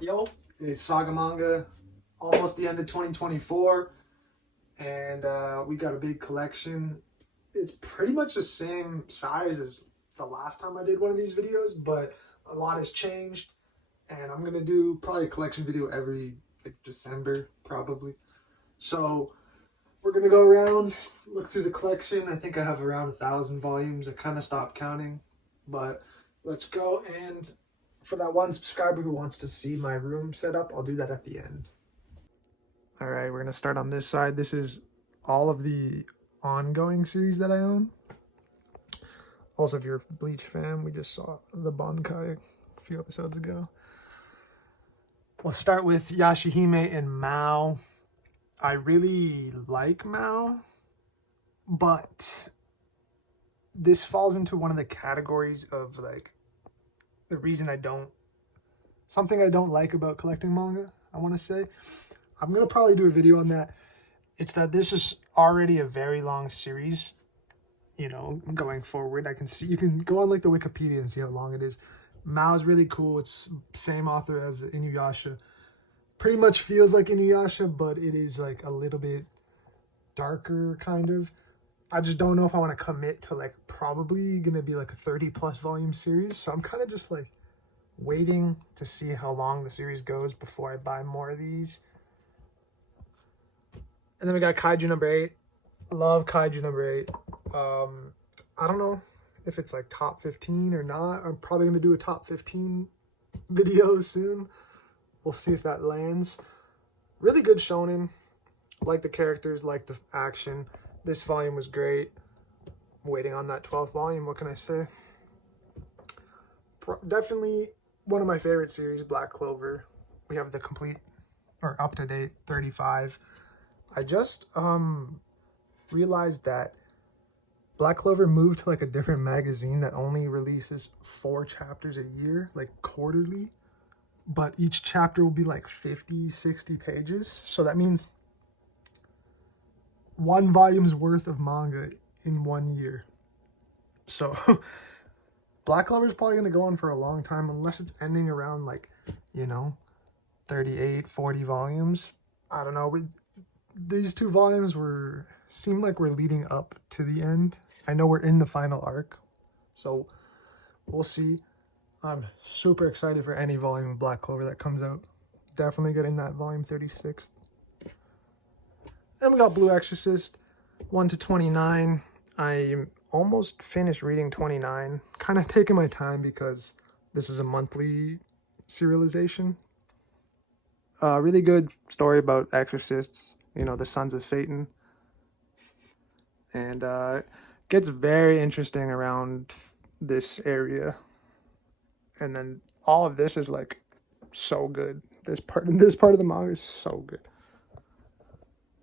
Yo, it's Saga Manga, almost the end of 2024, and we got a big collection. It's pretty much the same size as the last time I did one of these videos, but a lot has changed, and I'm gonna do probably a collection video every December, probably. So we're gonna go around, look through the collection. I think I have around 1,000 volumes. I kind of stopped counting, but let's go. And for that one subscriber who wants to see my room set up, I'll do that at the end. All right, we're gonna start on this side. This is all of the ongoing series that I own. Also, if you're a Bleach fan, we just saw the Bankai a few episodes ago. We'll start with Yashihime and Mao. I really like Mao, but this falls into one of the categories of like the reason something I don't like about collecting manga, I want to say. I'm going to probably do a video on that. It's that this is already a very long series, going forward. You can go on like the Wikipedia and see how long it is. Mao's really cool. It's same author as Inuyasha. Pretty much feels like Inuyasha, but it is like a little bit darker kind of. I just don't know if I want to commit to like probably gonna be like a 30+ volume series. So I'm kind of just like waiting to see how long the series goes before I buy more of these. And then we got Kaiju number 8. Love Kaiju number 8. I don't know if it's like top 15 or not. I'm probably gonna do a top 15 video soon. We'll see if that lands. Really good shonen. Like the characters, like the action. This volume was great. I'm waiting on that 12th volume. What can I say? Definitely one of my favorite series, Black Clover. We have the complete or up-to-date 35. I just realized that Black Clover moved to like a different magazine that only releases 4 chapters a year, like quarterly. But each chapter will be like 50, 60 pages. So that means 1 volume's worth of manga in 1 year. So Black Clover is probably going to go on for a long time unless it's ending around like, 38, 40 volumes. I don't know. These 2 volumes seem like we're leading up to the end. I know we're in the final arc. So we'll see. I'm super excited for any volume of Black Clover that comes out. Definitely getting that volume 36. Then we got Blue Exorcist, 1 to 29. I almost finished reading 29. Kind of taking my time because this is a monthly serialization. Really good story about exorcists, the sons of Satan. And it gets very interesting around this area. And then all of this is like so good. This part of the manga is so good.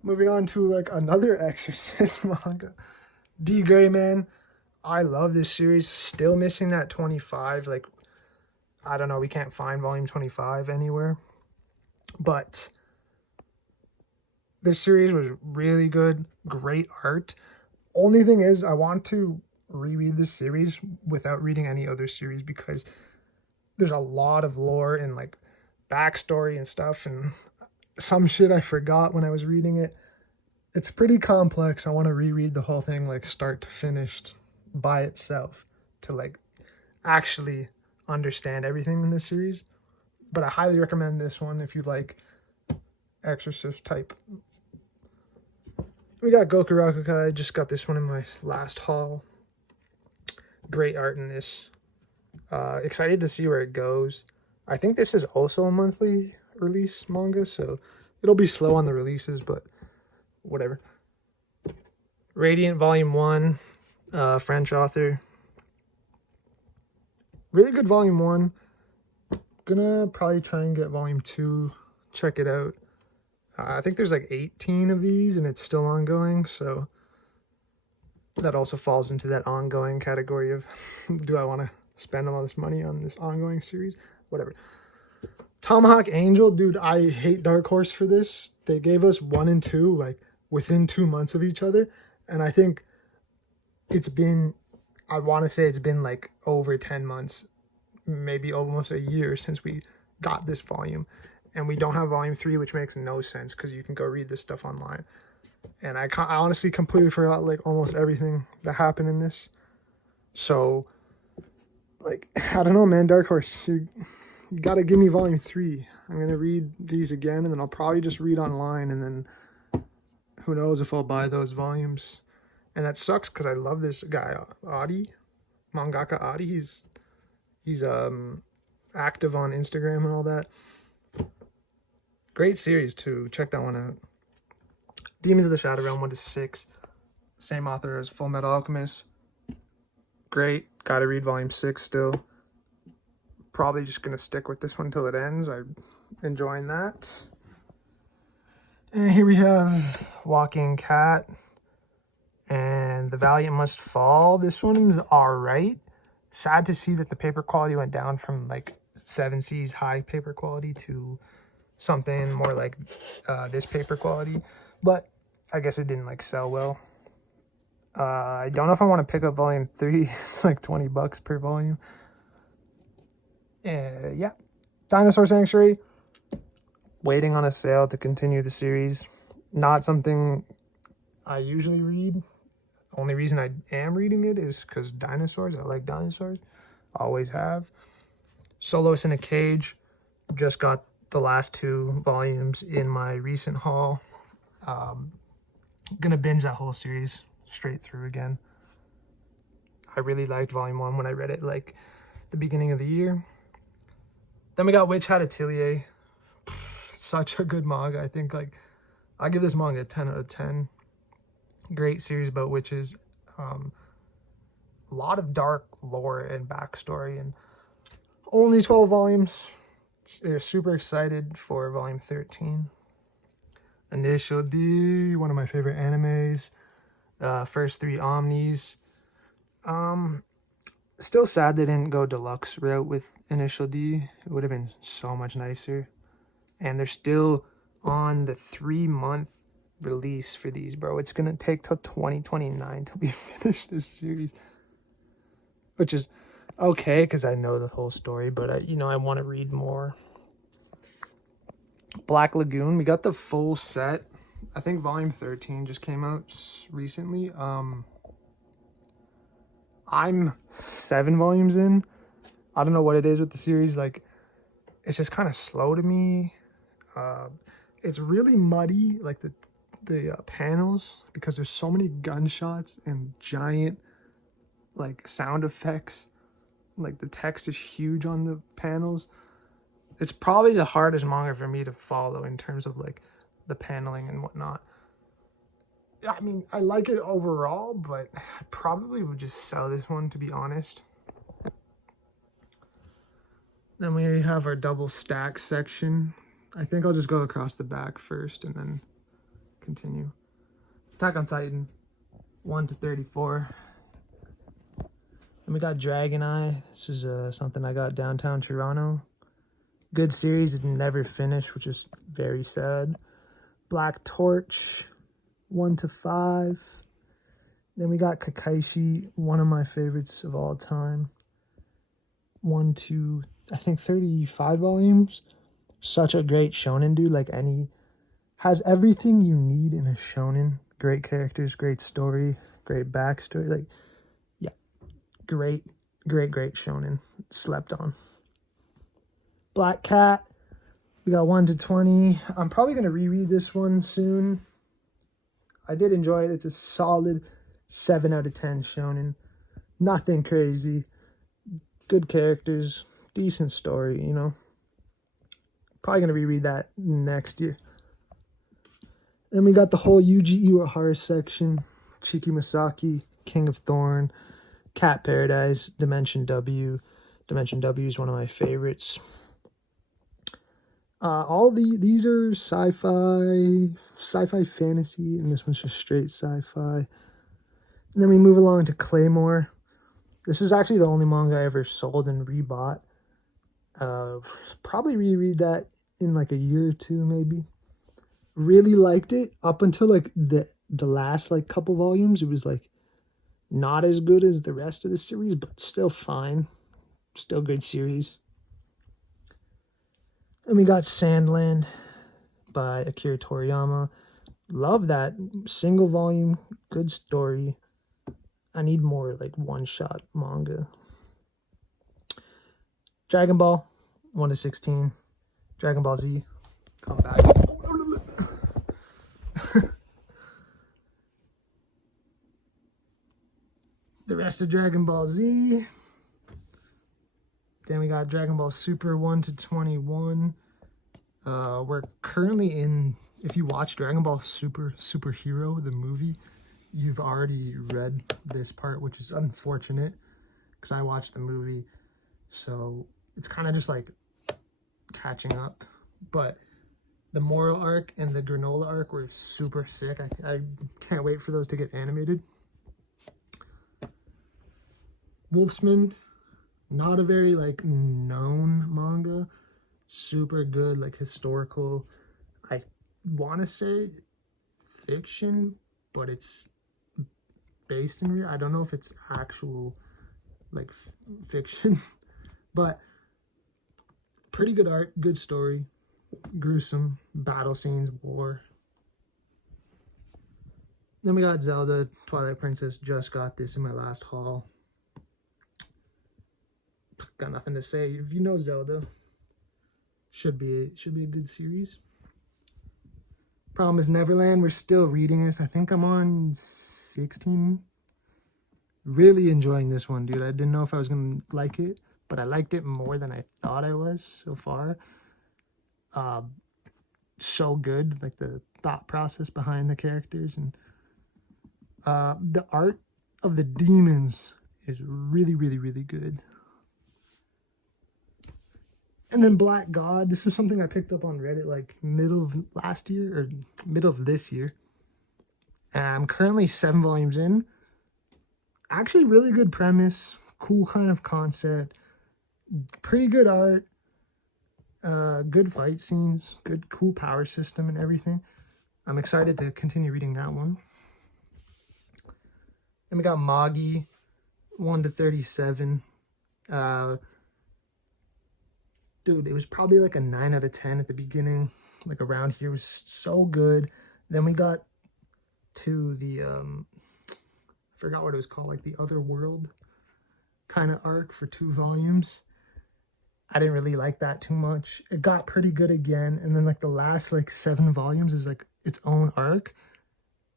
Moving on to like another Exorcist manga, D. Gray Man. I love this series. Still missing that 25. Like, I don't know. We can't find volume 25 anywhere. But this series was really good. Great art. Only thing is, I want to reread this series without reading any other series because there's a lot of lore and like backstory and stuff and some shit I forgot when I was reading it. It's pretty complex. I want to reread the whole thing like start to finish by itself to like actually understand everything in this series. But I highly recommend this one if you like Exorcist type. We got Goku Rakukai. I just got this one in my last haul. Great art in this. Excited to see where it goes. I think this is also a monthly release manga, so it'll be slow on the releases, but whatever. Radiant Volume 1, French author. Really good Volume 1. Gonna probably try and get Volume 2. Check it out. I think there's like 18 of these, and it's still ongoing, so that also falls into that ongoing category of do I want to spend all this money on this ongoing series? Whatever. Tomahawk Angel, dude, I hate Dark Horse for this. They gave us 1 and 2 like within 2 months of each other, and I think I want to say it's been like over 10 months, maybe almost a year since we got this volume. And we don't have volume 3, which makes no sense because you can go read this stuff online. And I honestly completely forgot like almost everything that happened in this. So, like, I don't know, man. Dark Horse, you got to give me volume 3. I'm going to read these again, and then I'll probably just read online, and then who knows if I'll buy those volumes. And that sucks because I love this guy, Adi, mangaka Adi. He's active on Instagram and all that. Great series too. Check that one out. Demons of the Shadow Realm 1 to 6. Same author as Full Metal Alchemist. Great. Gotta read volume 6 still. Probably just gonna stick with this one until it ends. I'm enjoying that. And here we have Walking Cat and The Valiant Must Fall. This one is alright. Sad to see that the paper quality went down from like 7C's high paper quality to something more like this paper quality, but I guess it didn't like sell well. I don't know if I want to pick up volume 3. It's like $20 per volume. Yeah. Dinosaur Sanctuary, waiting on a sale to continue the series. Not something I usually read. Only reason I am reading it is because dinosaurs. I like dinosaurs. Always have. Soloist in a Cage, just got the last 2 volumes in my recent haul. Gonna binge that whole series straight through again. I really liked volume 1 when I read it like the beginning of the year. Then we got Witch Hat Atelier. Such a good manga. I think like I give this manga a 10 out of 10. Great series about witches. A lot of dark lore and backstory, and only 12 volumes. They're super excited for volume 13. Initial D, one of my favorite animes. First 3 Omnis. Still sad they didn't go deluxe route with Initial D. It would have been so much nicer. And they're still on the 3-month release for these, bro. It's gonna take till 2029 till we finish this series, which is okay because I know the whole story, but I want to read more. Black Lagoon, we got the full set. I think volume 13 just came out recently. I'm 7 volumes in. I don't know what it is with the series. Like, it's just kind of slow to me. It's really muddy, like the panels, because there's so many gunshots and giant like sound effects. Like the text is huge on the panels. It's probably the hardest manga for me to follow in terms of like the paneling and whatnot. I mean, I like it overall, but I probably would just sell this one, to be honest. Then we have our double stack section. I think I'll just go across the back first and then continue. Attack on Titan, 1 to 34. Then we got Dragon Eye. This is something I got downtown Toronto. Good series, it never finished, which is very sad. Black Torch, 1 to 5. Then we got Kakaishi, one of my favorites of all time. 1 to, I think, 35 volumes. Such a great shonen, dude. Like, has everything you need in a shonen. Great characters, great story, great backstory. Like, yeah, great shonen. Slept on. Black Cat, we got 1 to 20. I'm probably going to reread this one soon. I did enjoy it. It's a solid 7 out of 10 shonen. Nothing crazy. Good characters. Decent story, you know. Probably going to reread that next year. Then we got the whole Yuji Iwahara section. Chiki Masaki, King of Thorn, Cat Paradise, Dimension W. Dimension W is one of my favorites. All these are sci-fi fantasy, and this one's just straight sci-fi. And then we move along to Claymore. This is actually the only manga I ever sold and rebought. Probably reread that in like a year or 2, maybe. Really liked it up until like the last like couple volumes. It was like not as good as the rest of the series, but still fine. Still good series. And we got Sandland by Akira Toriyama. Love that single volume, good story. I need more like one-shot manga. Dragon Ball 1-16. Dragon Ball Z. Come back. The rest of Dragon Ball Z. Then we got Dragon Ball Super 1-21. We're currently in, if you watch Dragon Ball Superhero, the movie, you've already read this part, which is unfortunate because I watched the movie. So it's kind of just like catching up. But the Moral arc and the Granola arc were super sick. I can't wait for those to get animated. Wolfsman, not a very like known manga, super good, like historical. I want to say fiction, but it's based in real. I don't know if it's actual like fiction, but pretty good art, good story, gruesome battle scenes, war. Then we got Zelda Twilight Princess. Just got this in my last haul. Got nothing to say. If you know Zelda, should be a good series. Promised Neverland, we're still reading this. I think I'm on 16. Really enjoying this one, dude. I didn't know if I was gonna like it, but I liked it more than I thought I was so far. So good, like the thought process behind the characters, and the art of the demons is really, really, really good. And then Black God, this is something I picked up on Reddit like middle of last year or middle of this year. And I'm currently 7 volumes in. Actually really good premise, cool kind of concept, pretty good art, good fight scenes, good cool power system and everything. I'm excited to continue reading that one. Then we got Magi 1-37. Dude, it was probably like a 9 out of 10 at the beginning. Like around here, was so good. Then we got to the forgot what it was called, like the Other World kind of arc for 2 volumes. I didn't really like that too much. It got pretty good again, and then like the last like 7 volumes is like its own arc,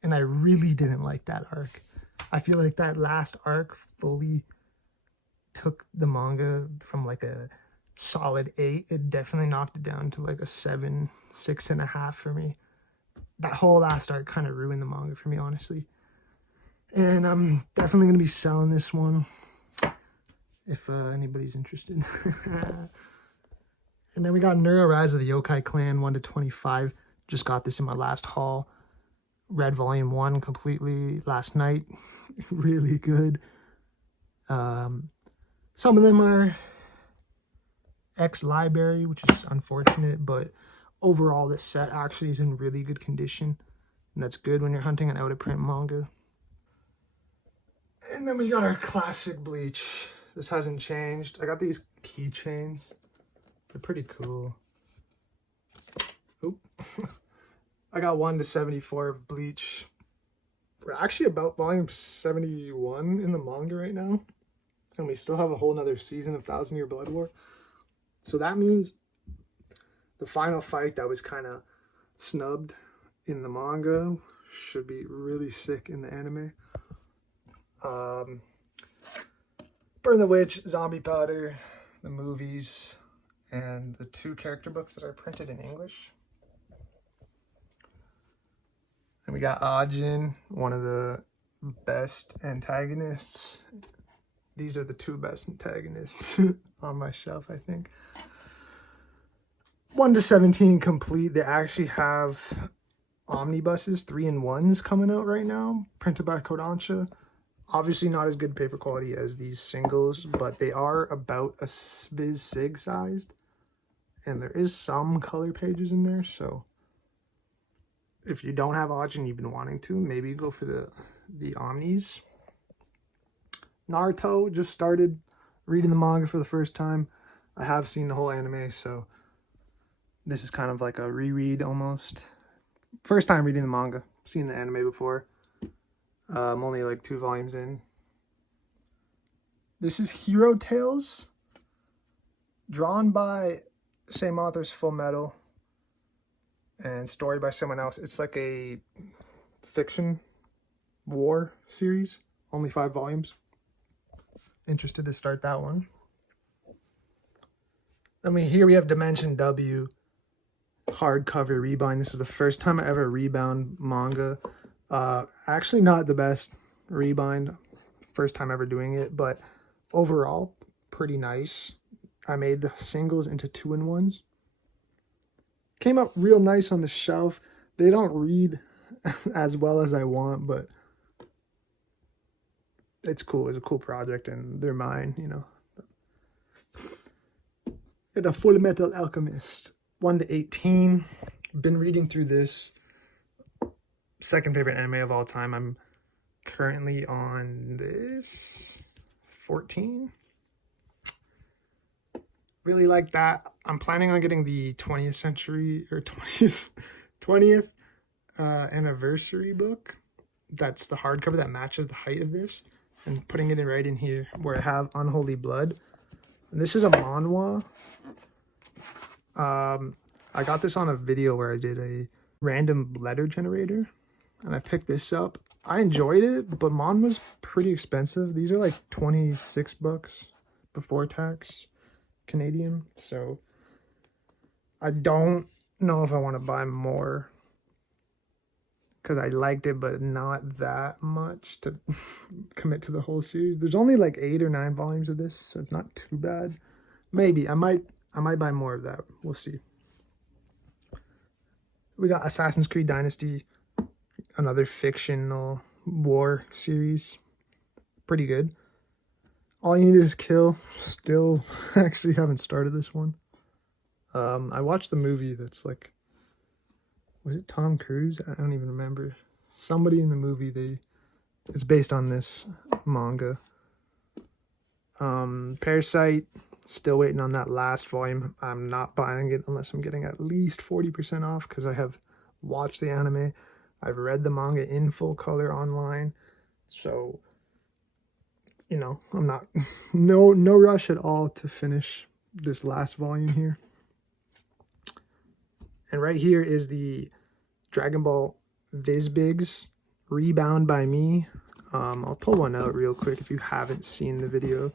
and I really didn't like that arc. I feel like that last arc fully took the manga from like a solid 8. It definitely knocked it down to like a 7, 6.5 for me. That whole last arc kind of ruined the manga for me, honestly. And I'm definitely going to be selling this one if anybody's interested. And then we got Neuro Rise of the Yokai Clan 1-25. Just got this in my last haul. Read volume 1 completely last night. Really good. Some of them are ex-library, which is unfortunate, but overall this set actually is in really good condition, and that's good when you're hunting an out-of-print manga. And then we got our classic Bleach. This hasn't changed. I got these keychains. They're pretty cool. Oop. I got 1-74 of Bleach. We're actually about volume 71 in the manga right now, and we still have a whole nother season of 1,000 Year Blood War. So that means the final fight that was kind of snubbed in the manga should be really sick in the anime. Burn the Witch, Zombie Powder, the movies, and the 2 character books that are printed in English. And we got Ajin, one of the best antagonists. These are the 2 best antagonists on my shelf, I think. 1-17 complete. They actually have omnibuses, 3-in-1s coming out right now, printed by Kodansha. Obviously not as good paper quality as these singles, but they are about a Viz Sig sized. And there is some color pages in there, so if you don't have Ajin, you've been wanting to, maybe go for the Omnis. Naruto, just started reading the manga for the first time. I have seen the whole anime, so This is kind of like a reread almost. First time reading the manga. Seen the anime before. I'm only like 2 volumes in. This is Hero Tales. Drawn by same author's Full Metal. And story by someone else. It's like a fiction war series. Only 5 volumes. Interested to start that one. I mean, here we have Dimension W. Hardcover rebind. This is the first time I ever rebound manga. Actually not the best rebind. First time ever doing it. But overall, pretty nice. I made the singles into 2-in-1s. Came up real nice on the shelf. They don't read as well as I want, but it's cool. It's a cool project, and they're mine, you know. The Full Metal Alchemist, 1-18. Been reading through this. Second favorite anime of all time. I'm currently on this 14. Really like that. I'm planning on getting the 20th century or 20th anniversary book. That's the hardcover that matches the height of this, and putting it right in here where I have Unholy Blood. And this is a manhwa. I got this on a video where I did a random letter generator, and I picked this up. I enjoyed it, but manhwa's pretty expensive. These are like 26 bucks before tax. Canadian, so I don't know if I want to buy more because I liked it, but not that much to commit to the whole series. There's only like 8 or 9 volumes of this, so it's not too bad. Maybe I might buy more of that. We'll see. We got Assassin's Creed Dynasty, another fictional war series. Pretty good. All You Need Is Kill. Still actually haven't started this one. I watched the movie that's like, was it Tom Cruise? I don't even remember. Somebody in the movie, it's based on this manga. Parasite, still waiting on that last volume. I'm not buying it unless I'm getting at least 40% off because I have watched the anime. I've read the manga in full color online. So, you know, I'm not, no rush at all to finish this last volume here. And right here is the Dragon Ball Vizbigs Rebound by me. I'll pull one out real quick if you haven't seen the video.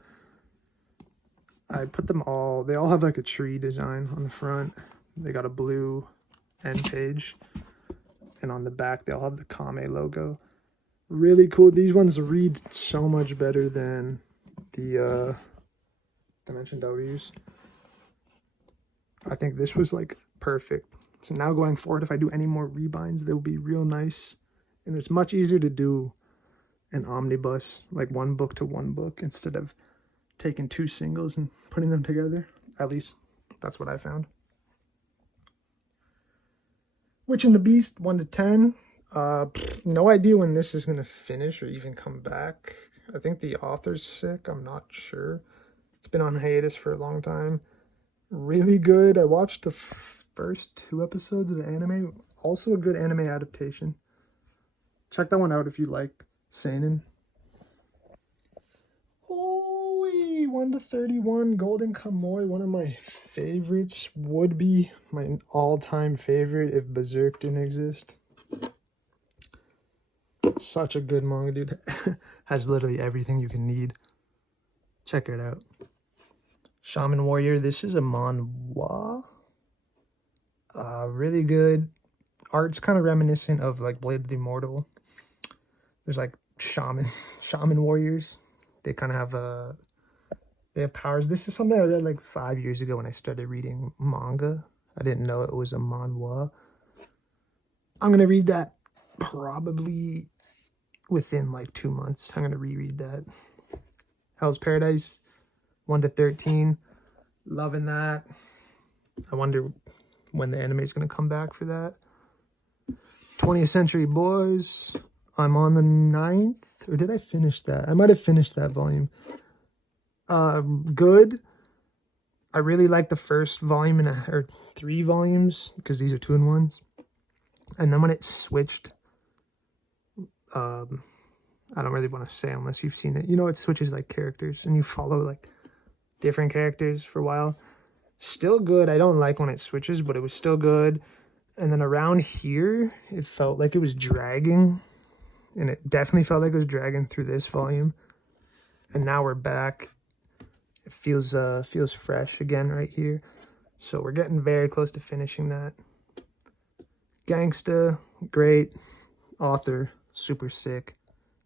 I put them all, they all have like a tree design on the front. They got a blue end page. And on the back, they all have the Kame logo. Really cool. These ones read so much better than the Dimension W's. I think this was like perfect. So now going forward, if I do any more rebinds, they'll be real nice. And it's much easier to do an omnibus, like one book to one book, instead of taking 2 singles and putting them together. At least that's what I found. Witch and the Beast, 1-10. No idea when this is going to finish or even come back. I think the author's sick. I'm not sure. It's been on hiatus for a long time. Really good. I watched the first 2 episodes of the anime. Also a good anime adaptation. Check that one out if you like seinen. Holy, 1-31. Golden Kamuy, one of my favorites. Would be my all-time favorite if Berserk didn't exist. Such a good manga, dude. Has literally everything you can need. Check it out. Shaman Warrior. This is a manhwa. Really good. Art's kind of reminiscent of like Blade of the Immortal. There's like shaman warriors. They kind of have they have powers. This is something I read like 5 years ago when I started reading manga. I didn't know it was a manhwa. I'm gonna read that probably within like 2 months. I'm gonna reread that. Hell's Paradise, 1-13. Loving that. I wonder when the anime is gonna come back for that. 20th Century Boys. I'm on the 9th, or did I finish that? I might have finished that volume. Good. I really like the first volume or 3 volumes because these are 2-in-1s. And then when it switched, I don't really want to say unless you've seen it. You know, it switches like characters and you follow like different characters for a while. Still good. I don't like when it switches, but it was still good. And then around here, it felt like it was dragging. And it definitely felt like it was dragging through this volume. And now we're back. It feels fresh again right here. So we're getting very close to finishing that. Gangsta, great. Author, super sick.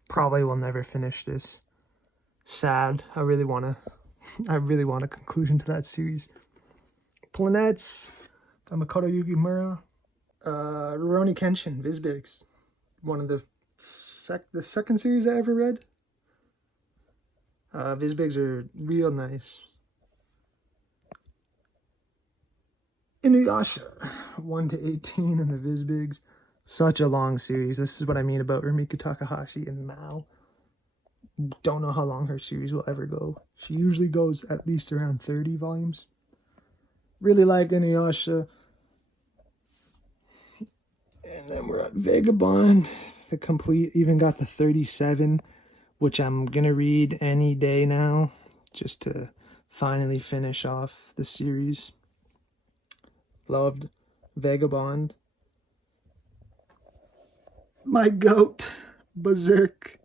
Probably will never finish this. Sad. I really want a conclusion to that series. Planets by Makoto Yukimura. Rurouni Kenshin, Vizbigs. One of the second series I ever read. Vizbigs are real nice. Inuyasha, 1 to 18 in the Vizbigs. Such a long series. This is what I mean about Rumiko Takahashi and Mao. Don't know how long her series will ever go. She usually goes at least around 30 volumes. Really liked Inuyasha. And then we're at Vagabond. The complete, even got the 37, which I'm going to read any day now. Just to finally finish off the series. Loved Vagabond. My goat, Berserk.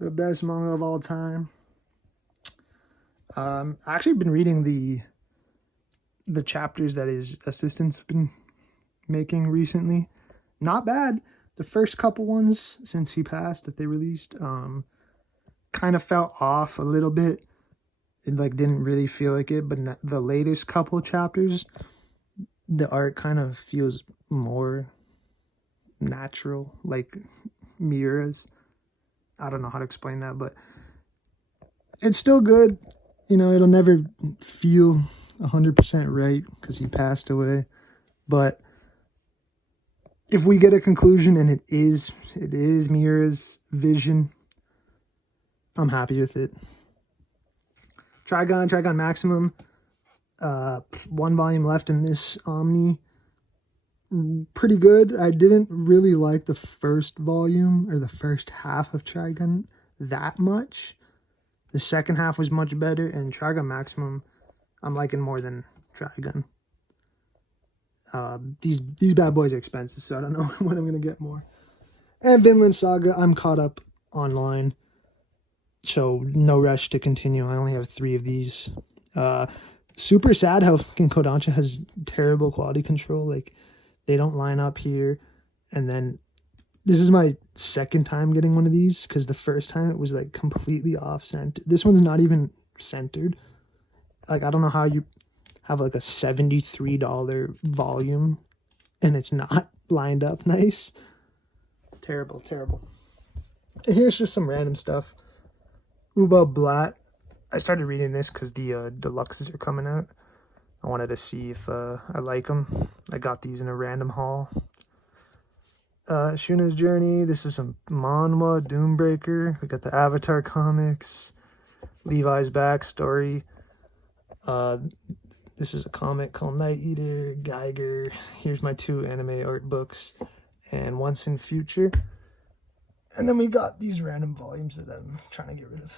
The best manga of all time. I actually been reading the chapters that his assistants have been making recently. Not bad. The first couple ones since he passed that they released kind of felt off a little bit. It like didn't really feel like it, but the latest couple chapters, the art kind of feels more natural, like Miura's. I don't know how to explain that, but it's still good. You know, it'll never feel 100% right because he passed away. But if we get a conclusion and it is Miura's vision, I'm happy with it. Trigon Maximum. 1 volume left in this Omni. Pretty good. I didn't really like the first volume or the first half of Trigun that much. The second half was much better, and Trigun Maximum I'm liking more than Trigun. These bad boys are expensive, so I don't know when I'm going to get more. And Vinland Saga, I'm caught up online, so no rush to continue. I only have 3 of these. Super sad how fucking Kodansha has terrible quality control. Like, they don't line up here. And then this is my second time getting one of these, because the first time it was like completely off center. This one's not even centered. Like, I don't know how you have like a $73 volume and it's not lined up nice. Terrible. And here's just some random stuff. Uba Blatt. I started reading this because the deluxes are coming out. I wanted to see if I like them. I got these in a random haul. Shuna's Journey. This is some manhwa, Doombreaker. We got the Avatar comics. Levi's backstory. This is a comic called Night Eater, Geiger. Here's my 2 anime art books. And Once in Future. And then we got these random volumes that I'm trying to get rid of.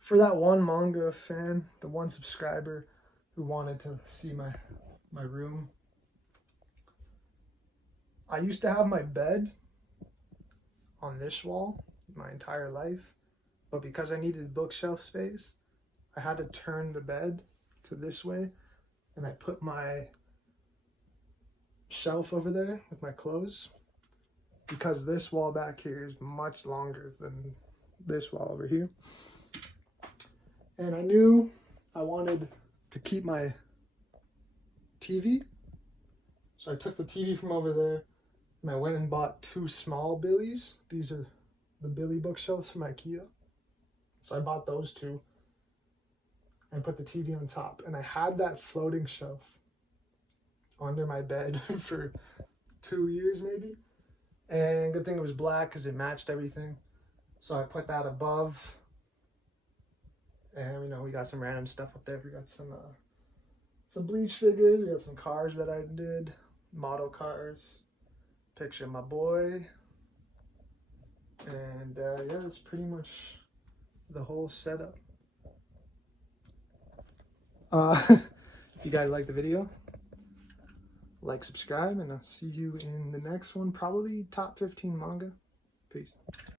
For that one manga fan, the one subscriber who wanted to see my room, I used to have my bed on this wall my entire life, but because I needed bookshelf space, I had to turn the bed to this way, and I put my shelf over there with my clothes, because this wall back here is much longer than this wall over here. And I knew I wanted to keep my TV, so I took the TV from over there and I went and bought 2 small Billies. These are the Billy bookshelves from IKEA. So I bought those 2 and put the TV on top. And I had that floating shelf under my bed for 2 years maybe. And good thing it was black because it matched everything. So I put that above. And, you know, we got some random stuff up there. We got some Bleach figures. We got some cars that I did, model cars. Picture of my boy. And, yeah, that's pretty much the whole setup. If you guys like the video, like, subscribe, and I'll see you in the next one. Probably top 15 manga. Peace.